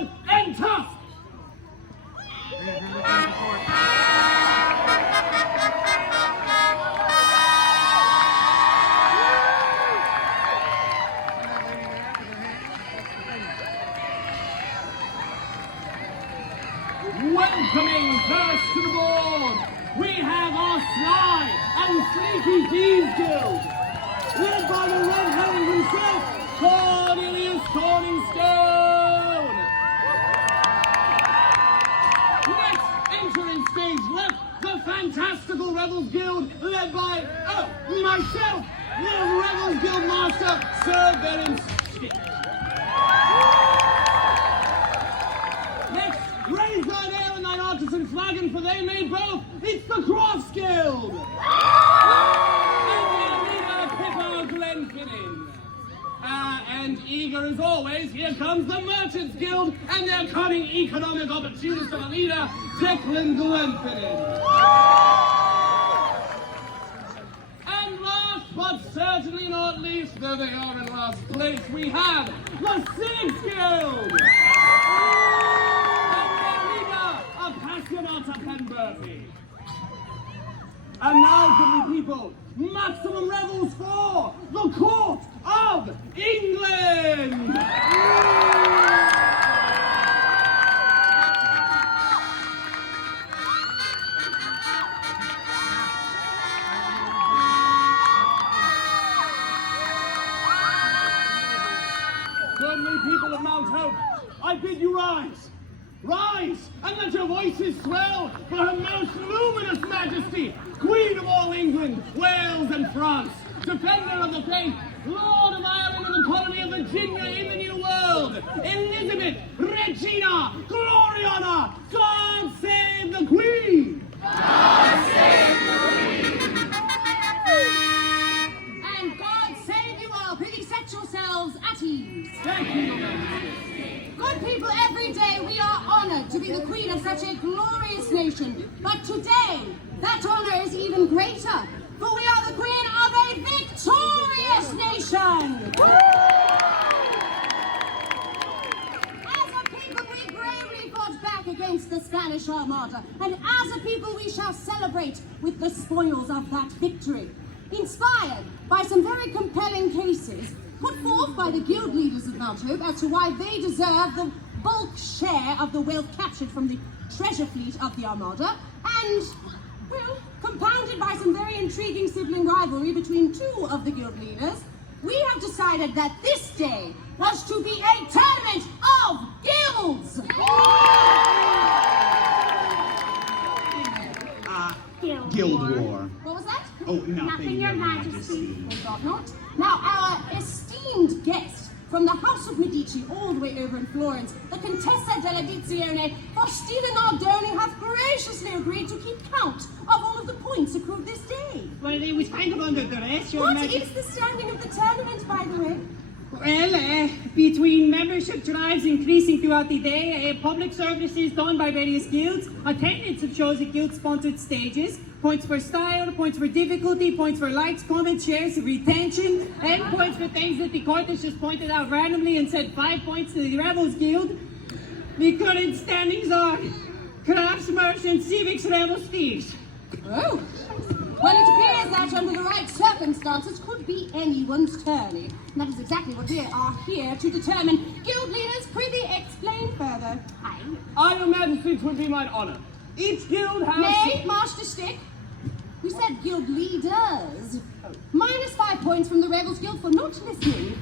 Sword and Tusk. Welcoming first to the board, we have our Sly and Sleepy Thieves Guild, led by the Red Herring himself, Cornelius Corningstone. Next, entering stage left, the Fantastical Rebels Guild, led by, myself, the Rebels Guild Master, Sir Berens Stick. Next, raise thine ale and thine artisan flagon, for they made both. It's the Crofts Guild. And their leader, Pippa Glenfinnan. And eager as always, here comes the Merchants Guild and their cunning economic opportunist of a leader, Declan Glenfinnan. And last but certainly not least, though they are in last place, we have the Cynics Guild. Appassionata Penberthy. And now, goodly people, maximum revels for the Court of England! Goodly people of Mount Hope, I bid you rise. Rise, and let your voices swell for Her Most Luminous Majesty, Queen of all England, Wales and France, Defender of the Faith, Lord of Ireland and the colony of Virginia in the New World, Elizabeth Regina Gloriana, God save the Queen! God save the Queen! And God save you all. Prithee set yourselves at ease. Thank you, Your Majesty. Good people, every day we are honored to be the queen of such a glorious nation. But today, that honor is even greater, for we are the queen of a victorious nation. As a people, we bravely fought back against the Spanish Armada, and as a people, we shall celebrate with the spoils of that victory. Inspired by some very compelling cases, put forth by the guild leaders of Mount Hope as to why they deserve the bulk share of the wealth captured from the treasure fleet of the Armada, and, well, compounded by some very intriguing sibling rivalry between two of the guild leaders, we have decided that this day was to be a tournament of guilds! Guild War. What was that? Oh, nothing, Your Majesty. Forgot not. Now, our esteemed guest from the House of Medici, all the way over in Florence, the Contessa della Dizione, Faustina Nardoni, have graciously agreed to keep count of all of the points accrued this day. Well, it was kind of under duress, Your What Majesty. is the standing of the tournament, by the way? Well, between membership drives increasing throughout the day, public services done by various guilds, attendance of shows at guild-sponsored stages, points for style, points for difficulty, points for likes, comments, shares, retention, and points for things that the court has just pointed out randomly and said 5 points to the Rebels Guild. The current standings are Crafts, Merchants, Civics, Rebels, Thieves. Oh. Well, it appears that under the right circumstances could be anyone's tourney. And that is exactly what we are here to determine. Guild leaders, prithee explain further. I, Your Majesty, it would be my honor. Each guild has... Nay, Master Stick. We said guild leaders. -5 points from the Rebels Guild for not listening.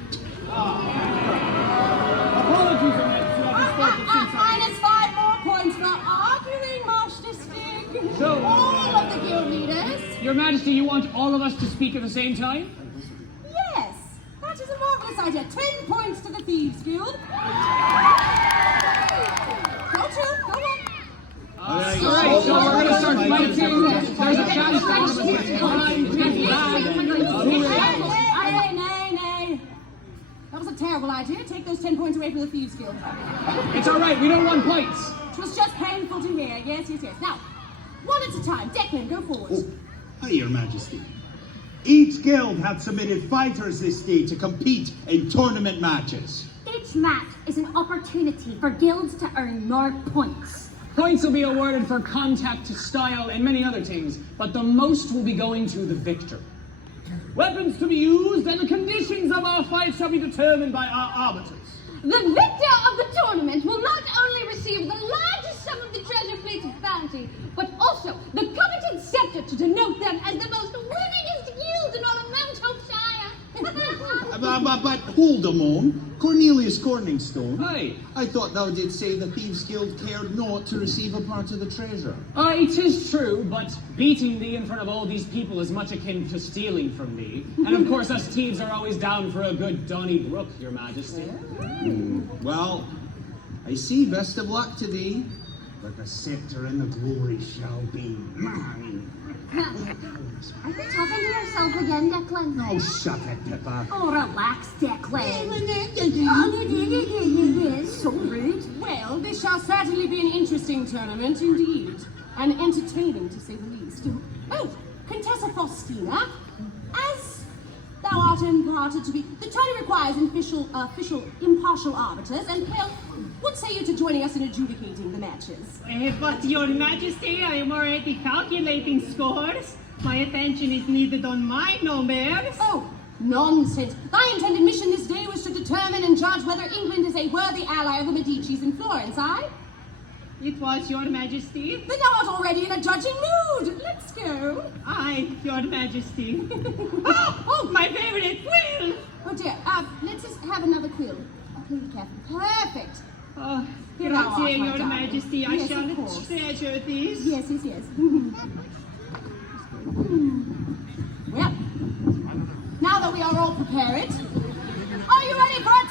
Apologies, Your Majesty, I just spoke at -5 more points for arguing, Master Stick. So- all of the guild leaders. Your Majesty, you want all of us to speak at the same time? Yes, that is a marvelous idea. 10 points to the Thieves Guild. Go to, go on. All right, so we're going to start fighting. There's a chance for us to Nay. That was a terrible idea. Take those 10 points away from the Thieves Guild. It's all right, we don't want points. It was just painful to hear. Yes. Now, one at a time. Declan, go forward. Oh, aye, Your Majesty. Each guild had submitted fighters this day to compete in tournament matches. Each match is an opportunity for guilds to earn more points. Points will be awarded for contact, style, and many other things, but the most will be going to the victor. Weapons to be used and the conditions of our fight shall be determined by our arbiters. The victor of the tournament will not only receive the largest sum of the treasure fleet's bounty, but also the coveted scepter to denote them as the most winningest guild in all of Mount Hopeshire. But hold a moment. Cornelius Corningstone. Aye. I thought thou did say the Thieves' Guild cared not to receive a part of the treasure. It is true, but beating thee in front of all these people is much akin to stealing from thee. And of course, us thieves are always down for a good Donnybrook, your majesty. Well, I see. Best of luck to thee. But the scepter and the glory shall be mine. Are you talking to yourself again, Declan? Oh, shut it, Pippa. Oh, relax, Declan. So rude. Well, this shall certainly be an interesting tournament indeed. And entertaining, to say the least. Oh, Contessa Faustina, as thou art imparted to be... The tourney requires official impartial arbiters, and, well, what say you to joining us in adjudicating the matches? But your majesty, I am already calculating scores. My attention is needed on my numbers. Oh, nonsense. Thy intended mission this day was to determine and judge whether England is a worthy ally of the Medicis in Florence, aye? It was your majesty. Then thou art already in a judging mood. Let's go. Aye, your majesty. oh, my favorite quill! Oh dear, let's just have another quill. Okay, careful. Perfect. Oh, Here thou art, grazie, my your darling. majesty. I Yes, shall of course. treasure these. Yes. Well, now that we are all prepared, are you ready for a